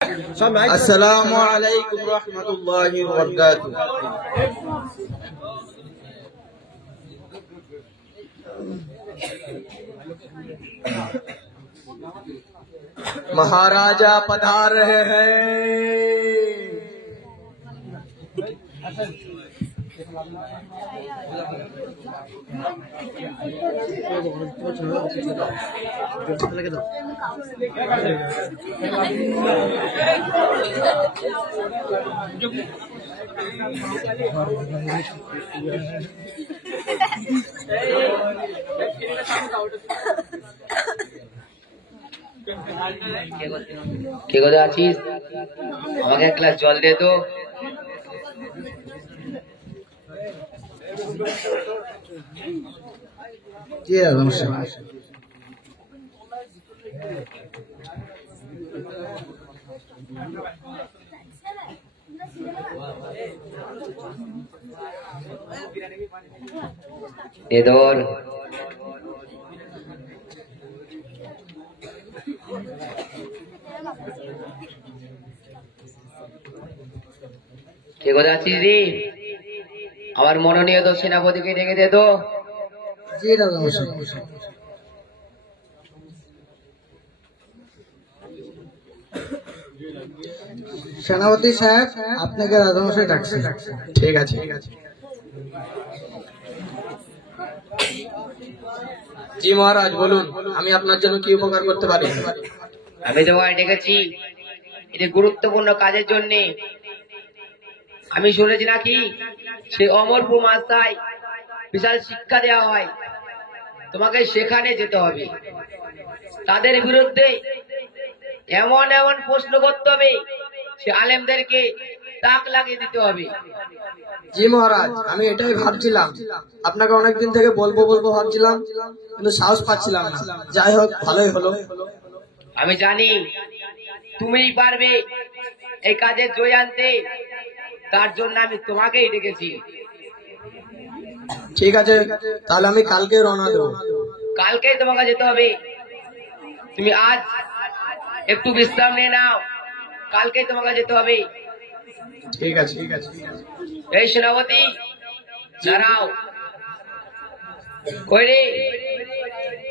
अस्सलामु अलैकुम रहमतुल्लाहि व बरकातुहू। महाराजा पधार रहे हैं। কে কোথায় আছিস? আমাকে এক গ্লাস জল দে তো। দে ধর। কে কোথায় আছিস রে? আমার মনোনীয় তো সেনাপতিকে ডেকে দে তো। সেনাপতি সাহেব, আপনাকে রাজামশাই ডাকছে। ঠিক আছে, ঠিক আছে। জি মহারাজ, বলুন, আমি আপনার জন্য কি উপকার করতে পারি? আমি তোমায় ডেকেছি এটি গুরুত্বপূর্ণ কাজের জন্য। আমি শুনেছি নাকি সে অমরপুর মাদ্রাসায় বিশাল শিক্ষা দেওয়া হয়। তোমাকে সেখানে যেতে হবে। তাদের বিরুদ্ধে এমন এমন প্রশ্ন করতে হবে, সে আলেমদেরকে তাক লাগিয়ে দিতে হবে। জি মহারাজ, আমি এটাই ভাবছিলাম, আপনাকে অনেকদিন থেকে বলবো বলবো ভাবছিলাম, কিন্তু সাহস পাচ্ছিলাম না। যাই হোক, ভালোই হলো। আমি জানি তুমিই পারবে এই কাজে জয় আনতে, তার জন্য আমি তোমাকেই ডেকেছি। ঠিক আছে, তাহলে আমি কালকে রওনা দেবো। কালকেই তোমাকে যেতে হবে। তুমি আজ একটু বিশ্রাম নিয়ে নাও, কালকেই তোমাকে যেতে হবে। ঠিক আছে, ঠিক আছে। এই সেনাপতি, দাঁড়াও। কই রে,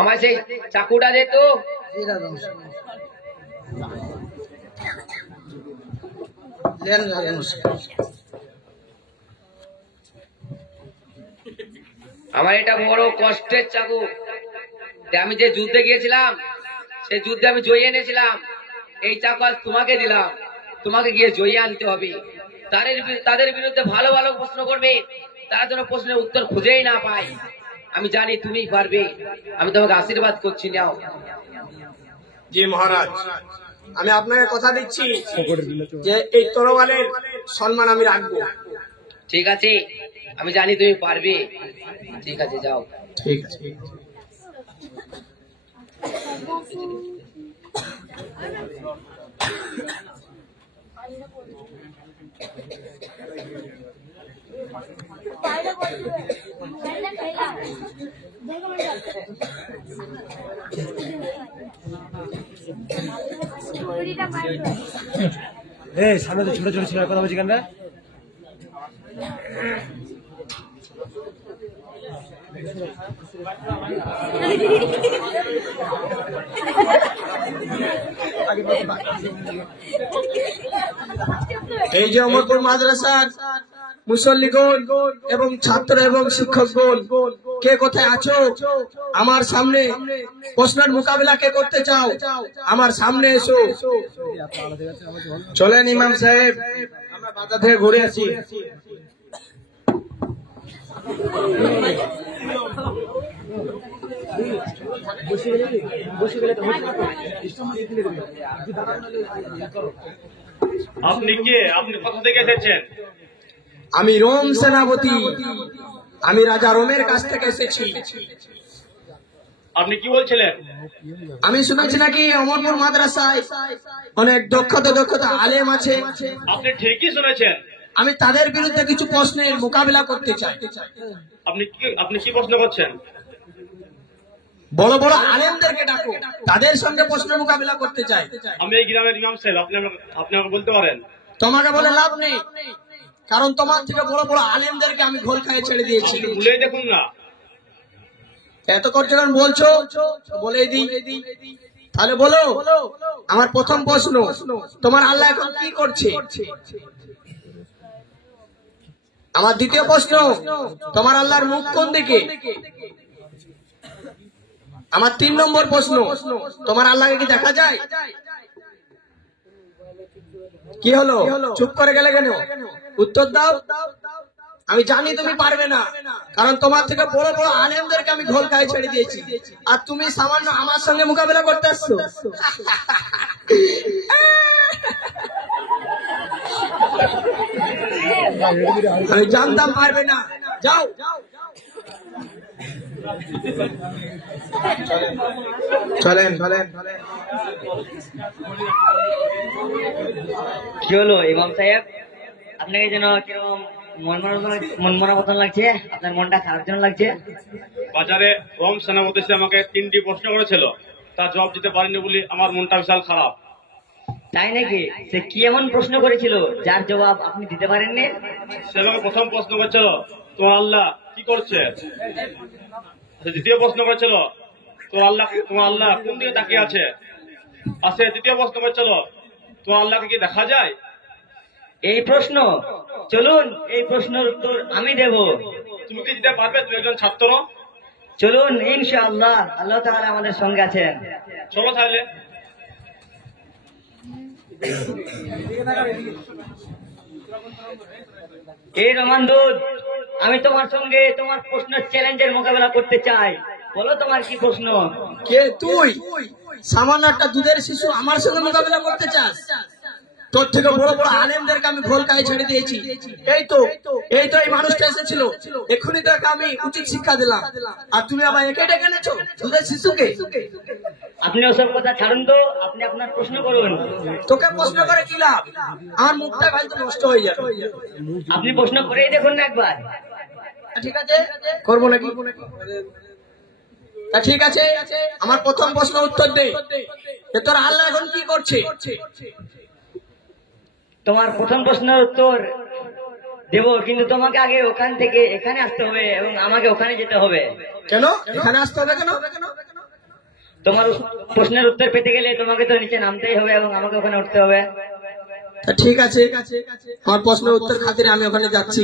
আমার সেই চাকুটা দে তো। আমার এটা বড় কষ্টের চাকু। আমি যে যুদ্ধে গিয়েছিলাম, সেই যুদ্ধে আমি জয়ী এনেছিলাম। এই চাকু আজ তোমাকে দিলাম, তোমাকে গিয়ে জয়ী আনতে হবে। তাদের বিরুদ্ধে ভালো ভালো প্রশ্ন করবে, তারা যেন প্রশ্নের উত্তর খুঁজেই না পায়। আমি জানি তুমিই পারবে। আমি তোমাকে আশীর্বাদ করছি, নাও। জি মহারাজ, আমি আপনাকে কথা দিচ্ছি যে এই তরবারের সম্মান আমি রাখবো। ঠিক আছে, আমি জানি তুমি পারবে। ঠিক আছে, যাও। ঠিক আছে। সামনে তো ছোট ছোট ছেলের কথা বলছি কেন? এই যে অমরপুর মাদ্রাসার মুসল্লিগণ এবং ছাত্র এবং শিক্ষকগণ, কে কোথায় আছো? আমার সামনে প্রশ্নের মোকাবিলা কে করতে চাও? আমার সামনে এসো। চলেন ইমাম সাহেব, আমরা বাজার থেকে ঘুরে আসি। আপনি কে? আপনি কোথা থেকে এসেছেন? আমি রোম সেনাপতি। আমি রাজা রোমের কাছ থেকে এসেছি। আপনি কি বলছিলেন? আমি শুনেছি নাকি অমরপুর মাদ্রাসায় অনেক দক্ষতা আলেম আছে। আপনি ঠিকই শুনেছেন। আমি তাদের বিরুদ্ধে কিছু প্রশ্নের মোকাবিলা করতে চাই। আপনি কি প্রশ্ন করছেন? বড় বড় আলেমদেরকে ডাকো, তাদের সঙ্গে প্রশ্নের মোকাবিলা করতে চাই। আমি এই গ্রামের ইমাম সাহেব, আপনি আমাকে বলতে পারেন? তোমাকে বলে লাভ নেই, কারণ তোমার থেকে বড় বড় আলেমদেরকে আমি ঘোল খাইয়ে ছেড়ে দিয়েছি। আপনি ভুলেই দেখুন না। এত করছো যখন বলছো বলেই দিই, তাহলে বলো। আমার প্রথম প্রশ্ন, তোমার আল্লাহ এখন কি করছে? আমার দ্বিতীয় প্রশ্ন, তোমার আল্লাহর মুখ কোন দিকে? আমার 3 নম্বর প্রশ্ন, তোমার আল্লাহকে কি দেখা যায়? কি হলো, চুপ করে গেলে কেন? উত্তর দাও। আমি জানি তুমি পারবে না, কারণ তোমার থেকে বড় বড় আলেমদেরকে আমি ঘোল খাইয়ে ছেড়ে দিয়েছি, আর তুমি সামান্য আমার সঙ্গে মোকাবেলা করতে আসছো। আমি জানতাম পারবে না। যাও। চলেন। কি হলো ইমাম সাহেব, আপনাকে যেন কিরকম মন মরা মতন লাগছে? আপনার মনটা খারাপ যেন লাগছে? বাজারে রম সেনাপতি এসে আমাকে 3টি প্রশ্ন করেছিল, তার জবাব দিতে পারিনি বলে আমার মনটা বিশাল খারাপ। তাই নাকি? সে কি এমন প্রশ্ন করেছিল যার জবাব আপনি দিতে পারেননি? সে আমাকে প্রথম প্রশ্ন করেছিল, তোমার আল্লাহ কি করছে? দ্বিতীয় প্রশ্ন করেছিল, তোমার আল্লাহ কোন দিকে তাকিয়ে আছে? আর সে তৃতীয় প্রশ্ন করেছিল, তোমার আল্লাহকে কি দেখা যায়? এই প্রশ্ন, চলুন এই প্রশ্নের উত্তর আমি দেব। তুমি কি দিতে পারবে? তুমি একজন ছাত্র। চলুন, ইনশাআল্লাহ আল্লাহ তাআলা আমাদের সঙ্গে আছেন। চলো তাহলে। এই রমান দুধ, আমি তোমার সঙ্গে তোমার প্রশ্নের চ্যালেঞ্জের মোকাবেলা করতে চাই। বলো তোমার কি প্রশ্ন? কে তুই? সামান্য একটা দুধের শিশু আমার সঙ্গে মোকাবিলা করতে চাস? তোর থেকে বড় বড় আলেমদেরকে আমি ঘোল খাইয়ে ছেড়ে দিয়েছি। এই তো এই মানুষটা এসেছিল, এক্ষুনি তো আমি উচিত শিক্ষা দিলাম, আর তুমি আবার একে ডেকে এনেছো দুধের শিশুকে? আপনি ওসব কথা ছাড়ুন তো, আপনি আপনার প্রশ্ন করুন। তোকে প্রশ্ন করে কি লাভ? আমার মুখটা ভাই তো নষ্ট হয়ে যাবে। আপনি প্রশ্ন করেই দেখুন না একবার। ঠিক আছে, করবো নাকি? তা ঠিক আছে, আমার প্রথম প্রশ্ন উত্তর দে, তোর আল্লাহ এখন কি করছে? তোমার প্রথম প্রশ্নের উত্তর দেব, কিন্তু তোমাকে আগে ওখান থেকে এখানে আসতে হবে এবং আমাকে ওখানে যেতে হবে। কেন এখানে আসতে হবে? কেন? তোমার প্রশ্নের উত্তর পেতে গেলে তোমাকে তো নিচে নামতেই হবে এবং আমাকে ওখানে উঠতে হবে। ঠিক আছে, আমার প্রশ্নের উত্তর খাতিরে আমি ওখানে যাচ্ছি।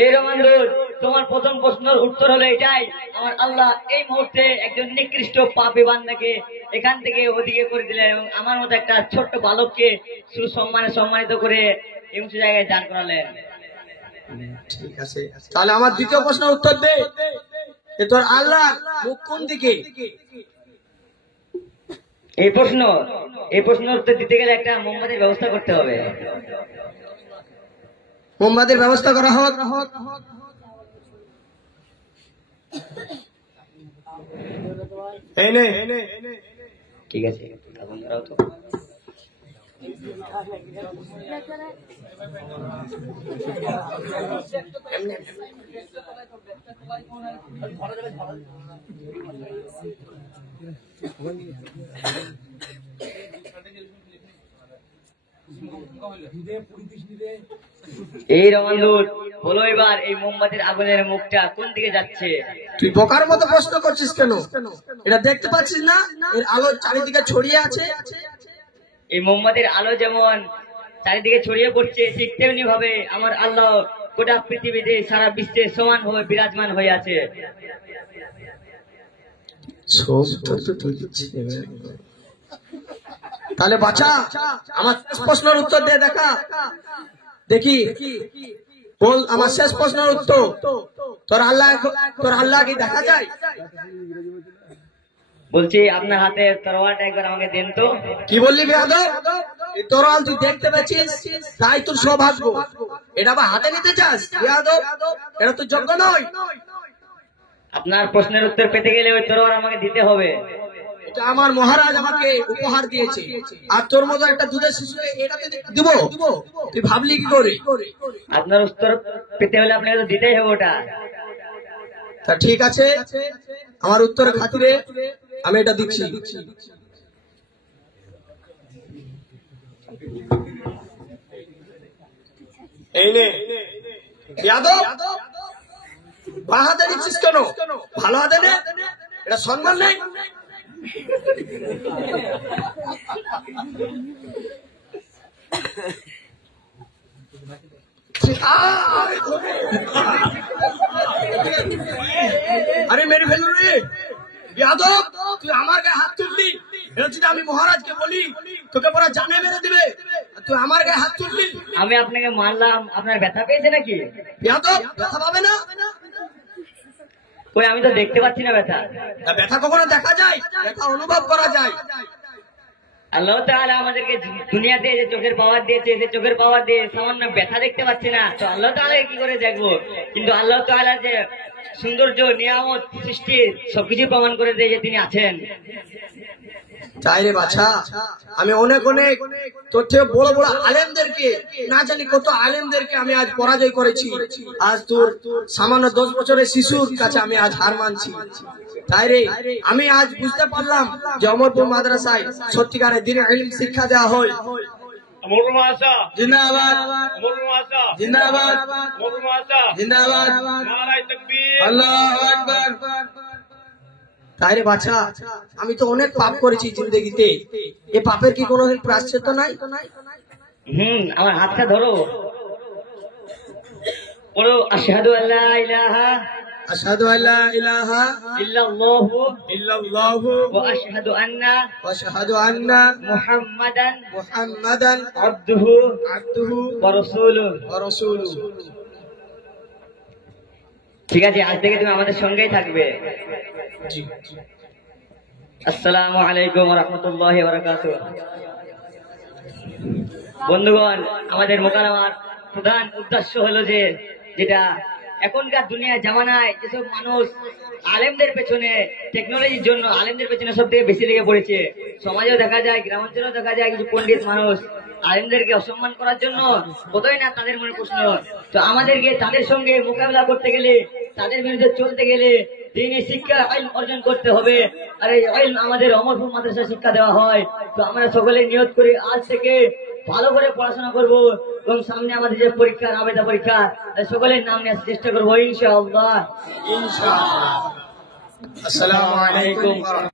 এই রমান রোড, তোমার প্রথম প্রশ্নের উত্তর হলো এটাই, আমার আল্লাহ এই মুহূর্তে একজন নিকৃষ্ট পাপী বান্দাকে এখান থেকে ওদিকে করে দিলেন এবং আমার মতো একটা ছোট্ট বালককে সম্মানিত করে এই উঁচু জায়গায় দান করালেন। ঠিক আছে, তাহলে আমার দ্বিতীয় প্রশ্নের উত্তর দে, তোর আল্লাহ মুখ কোন দিকে? এই প্রশ্নের উত্তর দিতে গেলে একটা মোমবাতির ব্যবস্থা করতে হবে। মোমবাতির ব্যবস্থা করা হোক। এই নে। ঠিক আছে, আগুন ধরাও তো। এই রমান্দুর, বলো এবার এই মোমবাতির আগুনের মুখটা কোন দিকে যাচ্ছে? তুই বোকার মতো প্রশ্ন করছিস কেন? এটা দেখতে পাচ্ছিস না এর আলো চারিদিকে ছড়িয়ে আছে? এই মোমবাতির আলো যেমন চারিদিকে ছড়িয়ে পড়ছে, ঠিক তেমনি ভাবে আমার আল্লাহ গোটা পৃথিবীতে সারা বিশ্বে সমান ভাবে বিরাজমান হয়ে আছে। তাহলে বাচ্চা, আমার প্রশ্নের উত্তর দিয়ে দেখা দেখি, বল আমার শেষ প্রশ্নের উত্তর। তোর আল্লাহ কি দেখা যায়? বলছি আপনার হাতে তরোয়ালটা একবার আমাকে দেন তো। কি বললি বেয়াদব? এই তরোয়াল তুই দেখতে পেয়েছিস, তাই তোর সৌভাগ্য। এটা আবার হাতে নিতে চাস? বেয়াদব, এটা তো যোগ্য নয়। আপনার প্রশ্নের উত্তর পেতে গেলে ওই তরোয়াল আমাকে দিতে হবে। আমার মহারাজ আমাকে উপহার দিয়েছে, আর তোর মতো একটা দুধের শিশুকে এটাতে দিব, তুই ভাবলি কি করে? আপনার উত্তর পেতে হলে আপনাকে তো দিতেই হবে ওটা। তা ঠিক আছে, আমার উত্তরের খাতিরে আমি এটা দিচ্ছি। এই নে যাদব, বাঁ হাতে নিচ্ছিস কেন? ভালো হাতে নে, এটা সম্মান নেই। আরে মেরে ফেলুন রে যাদব, তুই আমার গায়ে হাত তুললি, এটা যদি আমি মহারাজকে বলি তোকে পরে জানে মেরে দিবে, তুই আমার গায়ে হাত তুললি। আমি আপনাকে মারলাম, আপনার ব্যথা পেয়েছে নাকি? যাদব ব্যথা পাবে না? ওই আমি তো দেখতে পাচ্ছি না ব্যথা। ব্যথা কখনো দেখা যায়? ব্যথা অনুভব করা যায়। আল্লাহ তাআলা আমাদেরকে দুনিয়াতে যে চোখের পাওয়ার দিয়েছে, সে চোখের পাওয়ার দিয়ে সামান্য ব্যথা দেখতে পাচ্ছি না, তো আল্লাহ তাআলাকে কি করে দেখবো? কিন্তু আল্লাহ তাআলা যে সৌন্দর্য, নিয়ামত, সৃষ্টি সবকিছু প্রমাণ করে দেয় যে তিনি আছেন। তাই রে বাছা, আমি অনেক অনেক তোর থেকে বড় বড় আলেমদেরকে, না জানি কত আলেমদেরকে আমি আজ পরাজয় করেছি। আজ তোর সামান্য 10 বছরের শিশুর কাছে আমি আজ হার মানছি। তাই রে আমি আজ বুঝতে পারলাম যে অমরপুর মাদ্রাসায় সত্যিকারের দিনে ইলম শিক্ষা দেওয়া হয়। জিন্দাবাদ, জিন্দাবাদ, জিন্দাবাদ, আল্লাহু আকবার। তাই রে বাছা, আমি তো অনেক পাপ করেছি জিন্দগিতে, এ পাপের কি কোনোদিন প্রায়শ্চিত্ত নাই? আমার হাতটা ধরো, বলো আশহাদু আল্লা ইলাহা আশহাদু আল্লা ইলাহা ইল্লাল্লাহু ইল্লাল্লাহু ওয়া আশহাদু আন্না ওয়া আশহাদু আন্না মুহাম্মাদান আবদুহু ওয়া রাসূলুহু। ওয়া রাসূলুহু। ঠিক আছে, আজ থেকে তুমি আমাদের সঙ্গেই থাকবে। জি। আসসালামু আলাইকুম ওয়া রাহমাতুল্লাহি ওয়া বারাকাতুহু। বন্ধুগণ, আমাদের মোকালামার প্রধান উদ্দেশ্য হলো যে, যেটা এখনকার দুনিয়া জামানায় যেসব মানুষ আলেমদের পেছনে, টেকনোলজির জন্য আলেমদের পেছনে সব থেকে বেশি লেগে পড়েছে। সমাজেও দেখা যায়, গ্রামাঞ্চলেও দেখা যায় কিছু পণ্ডিত মানুষ আলেমদেরকে অসম্মান করার জন্য কতই না তাদের মনে প্রশ্ন। তো আমাদেরকে তাদের সঙ্গে মোকাবিলা করতে গেলে, তাদের বিরুদ্ধে চলতে গেলে দিনী শিক্ষা ইলম অর্জন করতে হবে। আর এই ইলম আমাদের অমরপুর মাদ্রাসা শিক্ষা দেওয়া হয়। তো আমরা সকলে নিয়ত করি আজ থেকে ভালো করে পড়াশোনা করব, এবং সামনে আমাদের যে পরীক্ষা, আবেদা পরীক্ষা, সকলের নাম নেওয়ার চেষ্টা করবো ইনশাআল্লাহ। ইনশাআল্লাহ। আসসালামু আলাইকুম।